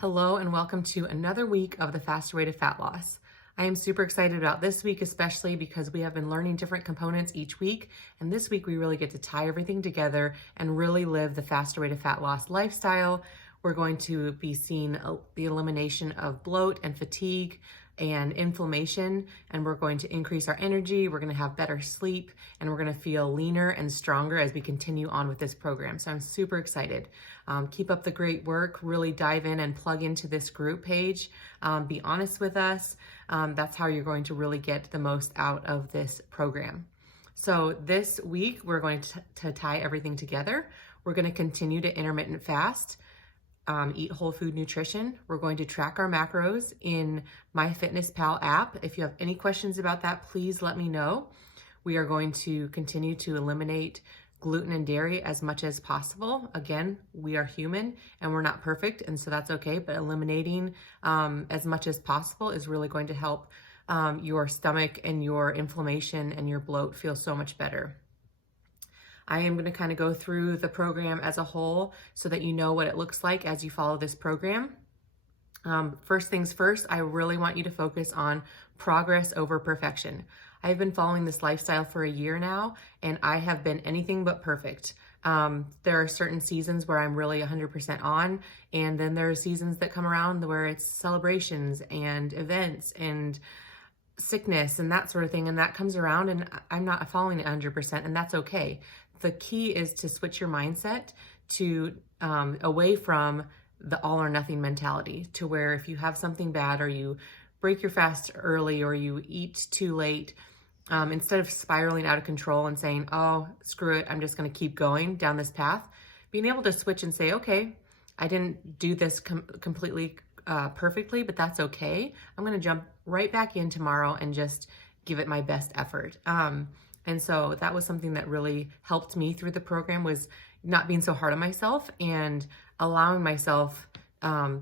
Hello and welcome to another week of the Faster Way to Fat Loss. I am super excited about this week, especially because we have been learning different components each week. And this week we really get to tie everything together and really live the Faster Way to Fat Loss lifestyle. We're going to be seeing the elimination of bloat and fatigue and inflammation, and we're going to increase our energy, we're going to have better sleep, and we're going to feel leaner and stronger as we continue on with this program. So I'm super excited. Keep up the great work, really dive in and plug into this group page. Be honest with us. That's how you're going to really get the most out of this program. So this week, we're going to tie everything together. We're going to continue to intermittent fast. Eat whole food nutrition. We're going to track our macros in MyFitnessPal app. If you have any questions about that, please let me know. We are going to continue to eliminate gluten and dairy as much as possible. Again, we are human and we're not perfect, and so that's okay, but eliminating as much as possible is really going to help your stomach and your inflammation and your bloat feel so much better. I am going to kind of go through the program as a whole so that you know what it looks like as you follow this program. First things first, I really want you to focus on progress over perfection. I've been following this lifestyle for a year now, and I have been anything but perfect. There are certain seasons where I'm really 100% on, and then there are seasons that come around where it's celebrations and events and sickness and that sort of thing, and that comes around and I'm not following it 100%, and that's okay. The key is to switch your mindset to away from the all or nothing mentality, to where if you have something bad or you break your fast early or you eat too late, instead of spiraling out of control and saying, oh, screw it, I'm just going to keep going down this path, being able to switch and say, okay, I didn't do this completely perfectly, but that's okay. I'm going to jump right back in tomorrow and just give it my best effort. And so that was something that really helped me through the program, was not being so hard on myself and allowing myself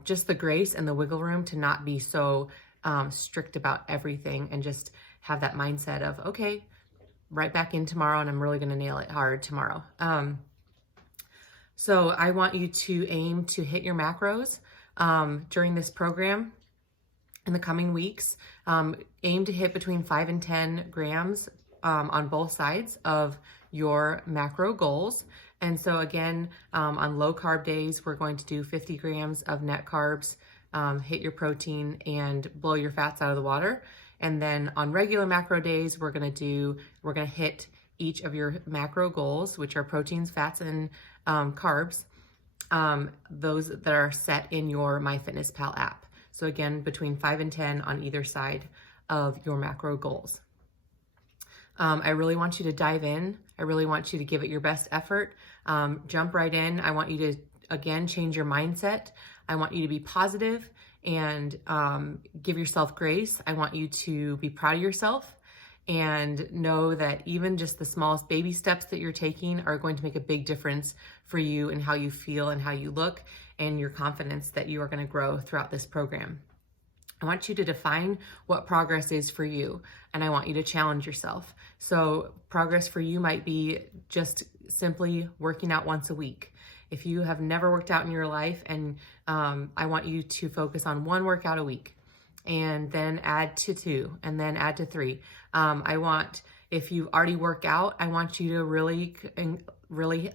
just the grace and the wiggle room to not be so strict about everything, and just have that mindset of, okay, right back in tomorrow and I'm really going to nail it hard tomorrow. So I want you to aim to hit your macros during this program in the coming weeks. Aim to hit between 5 and 10 grams on both sides of your macro goals. And so again, on low carb days, we're going to do 50 grams of net carbs, hit your protein and blow your fats out of the water. And then on regular macro days, we're going to hit each of your macro goals, which are proteins, fats, and carbs, those that are set in your MyFitnessPal app. So again, between 5 and 10 on either side of your macro goals. I really want you to dive in. I really want you to give it your best effort. Jump right in. I want you to, again, change your mindset. I want you to be positive and give yourself grace. I want you to be proud of yourself and know that even just the smallest baby steps that you're taking are going to make a big difference for you and how you feel and how you look, and your confidence that you are going to grow throughout this program. I want you to define what progress is for you, and I want you to challenge yourself. So progress for you might be just simply working out once a week. If you have never worked out in your life, and I want you to focus on one workout a week, and then add to 2, and then add to 3. If you already work out, I want you to really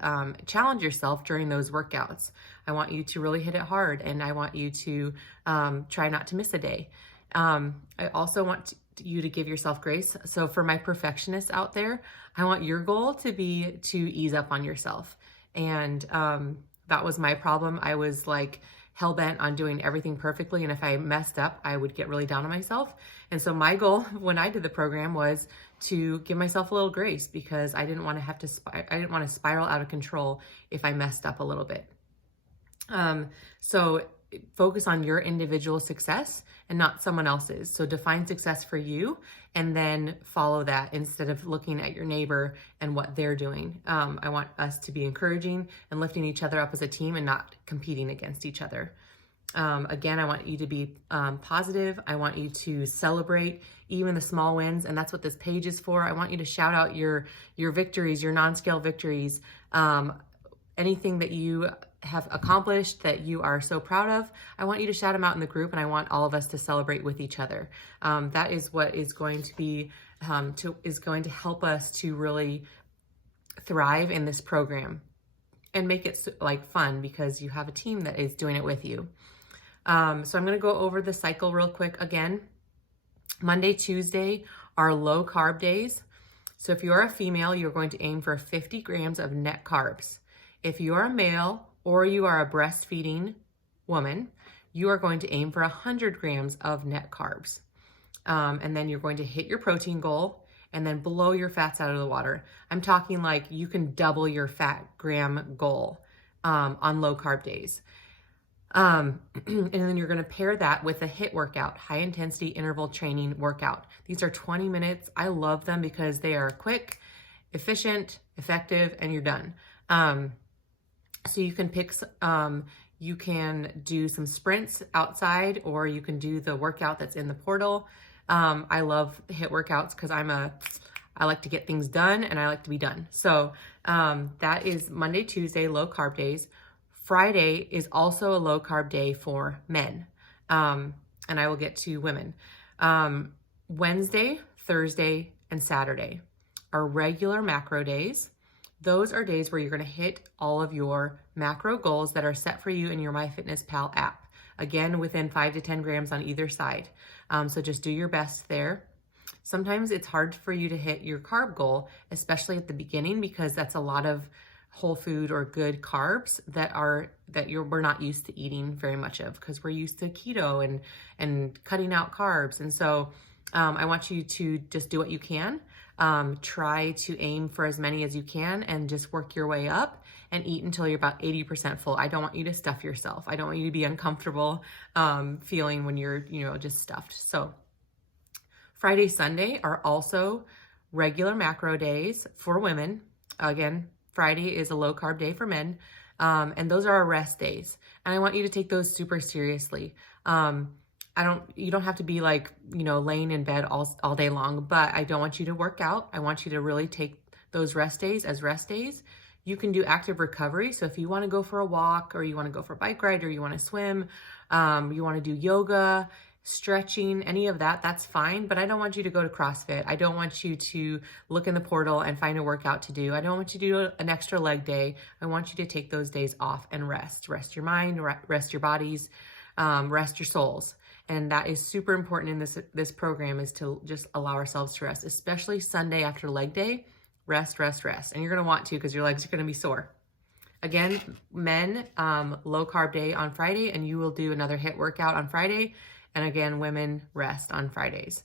challenge yourself during those workouts. I want you to really hit it hard, and I want you to try not to miss a day. I also want you to give yourself grace. So for my perfectionists out there, I want your goal to be to ease up on yourself. And that was my problem. I was like hell-bent on doing everything perfectly, and if I messed up, I would get really down on myself. And so my goal when I did the program was to give myself a little grace, because I didn't want to spiral out of control if I messed up a little bit. So focus on your individual success and not someone else's. So define success for you and then follow that instead of looking at your neighbor and what they're doing. I want us to be encouraging and lifting each other up as a team and not competing against each other. Again, I want you to be positive. I want you to celebrate even the small wins, and that's what this page is for. I want you to shout out your victories, your non-scale victories, anything that you have accomplished that you are so proud of, I want you to shout them out in the group, and I want all of us to celebrate with each other. That is what is going to be is going to help us to really thrive in this program and make it like fun, because you have a team that is doing it with you. So I'm going to go over the cycle real quick again. Monday, Tuesday are low carb days. So if you're a female, you're going to aim for 50 grams of net carbs. If you're a male or you are a breastfeeding woman, you are going to aim for 100 grams of net carbs. And then you're going to hit your protein goal and then blow your fats out of the water. I'm talking like you can double your fat gram goal on low carb days. And then you're going to pair that with a HIIT workout, high intensity interval training workout. These are 20 minutes. I love them because they are quick, efficient, effective, and you're done. So you can pick, you can do some sprints outside, or you can do the workout that's in the portal. I love HIIT workouts because I like to get things done and I like to be done. So that is Monday, Tuesday, low carb days. Friday is also a low carb day for men. And I will get to women. Wednesday, Thursday, and Saturday are regular macro days. Those are days where you're going to hit all of your macro goals that are set for you in your MyFitnessPal app. Again, within 5 to 10 grams on either side. So just do your best there. Sometimes it's hard for you to hit your carb goal, especially at the beginning, because that's a lot of whole food or good carbs that we're not used to eating very much of, because we're used to keto and cutting out carbs. And so I want you to just do what you can. Try to aim for as many as you can and just work your way up and eat until you're about 80% full. I don't want you to stuff yourself. I don't want you to be uncomfortable feeling when you're, just stuffed. So Friday, Sunday are also regular macro days for women. Again, Friday is a low carb day for men. And those are our rest days. And I want you to take those super seriously. You don't have to be like, laying in bed all day long, but I don't want you to work out. I want you to really take those rest days as rest days. You can do active recovery. So if you want to go for a walk, or you want to go for a bike ride, or you want to swim, you want to do yoga, stretching, any of that, that's fine. But I don't want you to go to CrossFit. I don't want you to look in the portal and find a workout to do. I don't want you to do an extra leg day. I want you to take those days off and rest your mind, rest your bodies, rest your souls. And that is super important in this program, is to just allow ourselves to rest, especially Sunday after leg day. Rest. And you're going to want to, because your legs are going to be sore. Again, men, low carb day on Friday, and you will do another HIIT workout on Friday. And again, women rest on Fridays.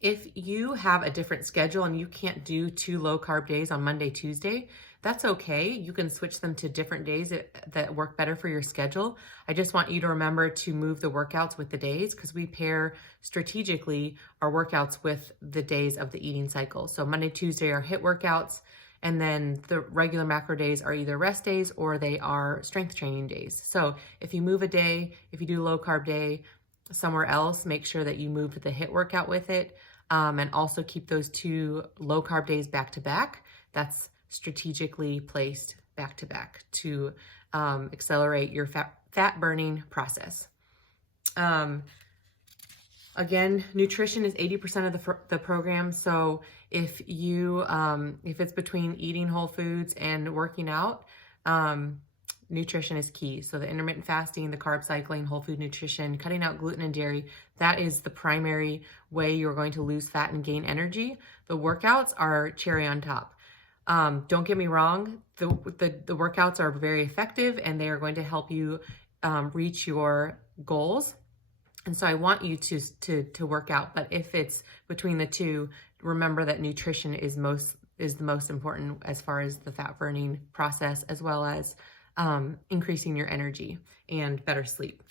If you have a different schedule and you can't do 2 low carb days on Monday, Tuesday, that's okay. You can switch them to different days that work better for your schedule. I just want you to remember to move the workouts with the days, because we pair strategically our workouts with the days of the eating cycle. So Monday, Tuesday are HIIT workouts, and then the regular macro days are either rest days or they are strength training days. So if you move a day, if you do a low carb day somewhere else, make sure that you move the HIIT workout with it, and also keep those 2 low carb days back to back. That's strategically placed back to back to accelerate your fat burning process. Again, nutrition is 80% of the program. So if it's between eating whole foods and working out, nutrition is key. So the intermittent fasting, the carb cycling, whole food nutrition, cutting out gluten and dairy, that is the primary way you're going to lose fat and gain energy. The workouts are cherry on top. Don't get me wrong, the workouts are very effective and they are going to help you reach your goals. And so I want you to work out, but if it's between the two, remember that nutrition is the most important as far as the fat burning process, as well as increasing your energy and better sleep.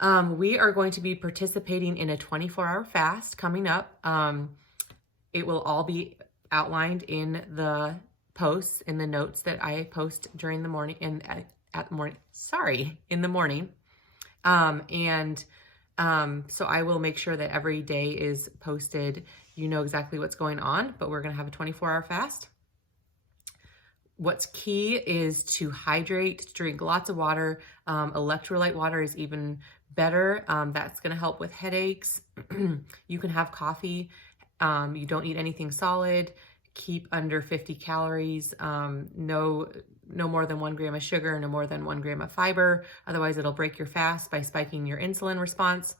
We are going to be participating in a 24-hour fast coming up. It will all be outlined in the posts, in the notes that I post during the morning in the morning. So I will make sure that every day is posted. You know exactly what's going on, but we're going to have a 24-hour fast. What's key is to hydrate, drink lots of water. Electrolyte water is even better. That's going to help with headaches. You can have coffee. You don't eat anything solid. Keep under 50 calories. No more than 1 gram of sugar, no more than 1 gram of fiber. Otherwise, it'll break your fast by spiking your insulin response.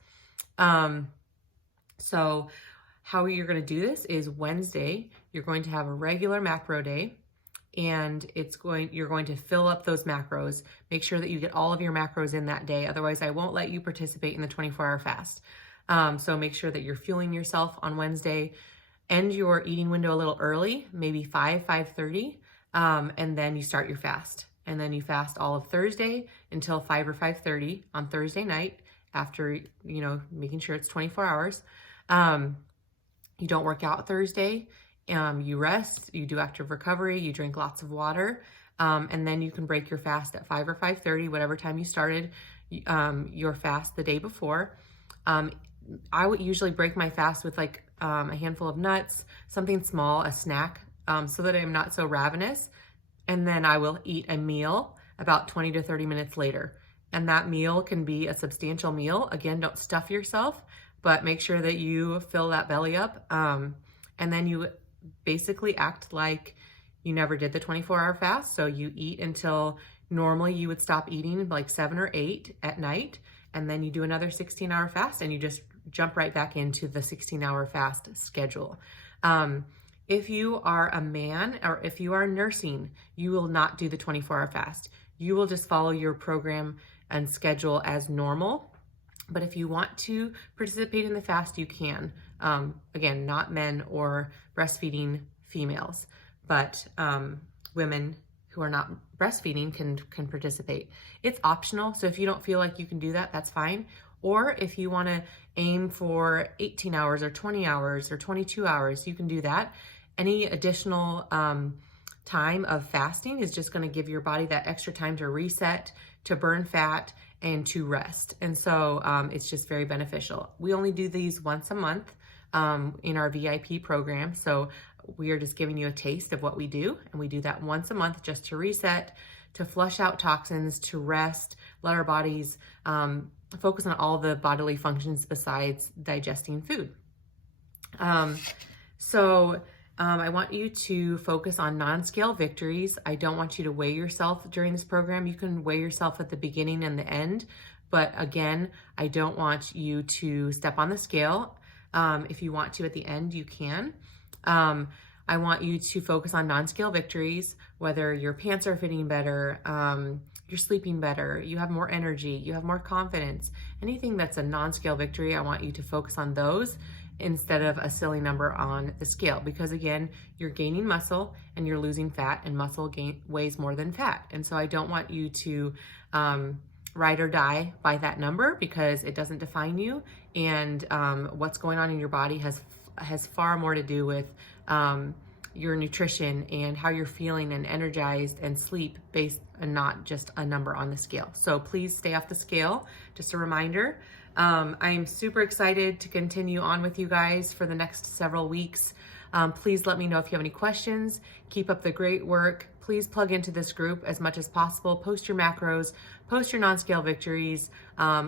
So how you're going to do this is Wednesday, you're going to have a regular macro day, and you're going to fill up those macros. Make sure that you get all of your macros in that day. Otherwise, I won't let you participate in the 24-hour fast. So make sure that you're fueling yourself on Wednesday. End your eating window a little early, maybe 5:30, and then you start your fast. And then you fast all of Thursday until 5 or 5:30 on Thursday night after, making sure it's 24 hours. You don't work out Thursday. You rest, you do active recovery, you drink lots of water, and then you can break your fast at 5 or 5:30, whatever time you started your fast the day before. I would usually break my fast with like a handful of nuts, something small, a snack, so that I'm not so ravenous. And then I will eat a meal about 20 to 30 minutes later. And that meal can be a substantial meal. Again, don't stuff yourself, but make sure that you fill that belly up. And then you basically act like you never did the 24-hour fast. So you eat until normally you would stop eating like 7 or 8 at night. And then you do another 16-hour fast and you just jump right back into the 16-hour fast schedule. If you are a man or if you are nursing, you will not do the 24-hour fast. You will just follow your program and schedule as normal. But if you want to participate in the fast, you can. Again, not men or breastfeeding females, but women who are not breastfeeding can participate. It's optional, so if you don't feel like you can do that, that's fine. Or if you want to aim for 18 hours or 20 hours or 22 hours, you can do that. Any additional time of fasting is just going to give your body that extra time to reset, to burn fat, and to rest. And so it's just very beneficial. We only do these once a month in our VIP program. So we are just giving you a taste of what we do. And we do that once a month just to reset, to flush out toxins, to rest, let our bodies focus on all the bodily functions besides digesting food. I want you to focus on non-scale victories. I don't want you to weigh yourself during this program. You can weigh yourself at the beginning and the end, but again, I don't want you to step on the scale. If you want to at the end, you can. I want you to focus on non-scale victories, whether your pants are fitting better, you're sleeping better, you have more energy, you have more confidence. Anything that's a non-scale victory, I want you to focus on those instead of a silly number on the scale, because again, you're gaining muscle and you're losing fat, and muscle weighs more than fat. And so I don't want you to ride or die by that number, because it doesn't define you, and what's going on in your body has far more to do with your nutrition and how you're feeling and energized and sleep based, and not just a number on the scale. So please stay off the scale. Just a reminder. I'm super excited to continue on with you guys for the next several weeks. Please let me know if you have any questions. Keep up the great work. Please plug into this group as much as possible. Post your macros, post your non-scale victories,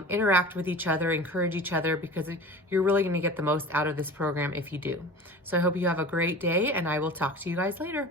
interact with each other, encourage each other, because you're really going to get the most out of this program if you do. So I hope you have a great day, and I will talk to you guys later.